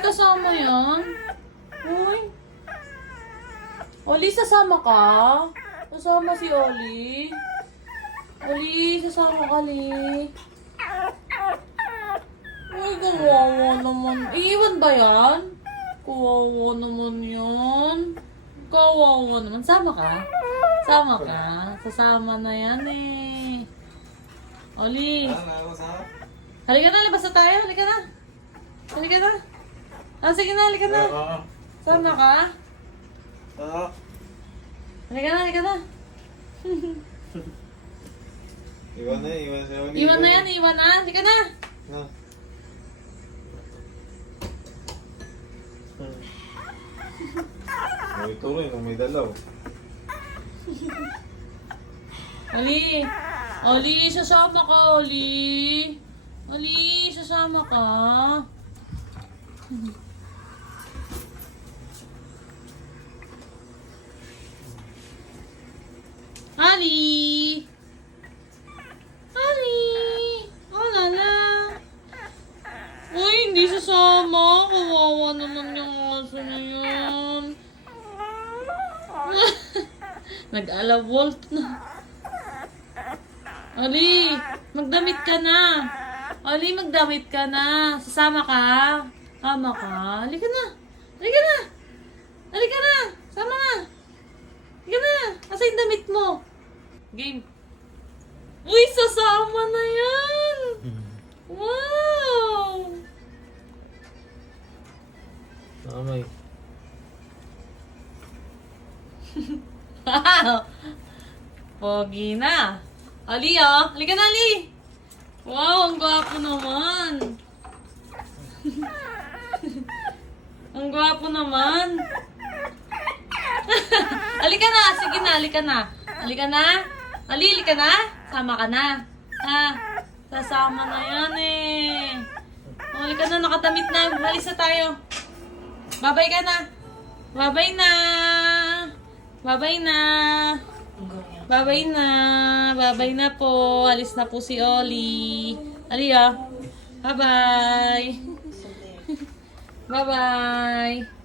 kasama yan. Uy. Oli, sasama ka? Sasama si Oli. Oli, sasama ka, Li. Uy, kawawa naman. Iiwan ba yan? Kawawa naman yan. Kawawa naman. Sama ka? Sama ka? Sasama na yan eh. Oli. Halika na, labas na tayo. Halika na. Halika na. Ah, sige na, halika na. Sama ka? Halika na, halika na. Iwan na, iwan siya. Iwan na yan, iwan na. Halika na. May tuloy, may dalaw. Oli. Oli, sasama ka, Oli. Oli, sasama ka. Ali! Ali! Wala na. Uy, hindi sasama. Kawawa naman yung aso na yun. Nag-alawalt na. Ali, magdamit ka na. Ali, magdamit ka na. Sasama ka? Sama ka? Halika na. Halika na. Halika na. Sama na. Halika na. Asa yung damit mo? Game. Uy, sasama na yan. Wow. Amay. Wow. Pogi na. Ali, oh. Halika na, Ali. Wow, ang gwapo naman. Ang gwapo naman. Halika na. Sige na, halika na. Halika na. Ali, halika na. Sama ka na. Ha? Sasama na yan eh. Oh, halika na, nakatamit na. Malis na tayo. Babay ka na. Babay na. Babay na. Babay na. Babay na po. Alis na po si Oli. Ali, ah. Bye-bye. Bye-bye.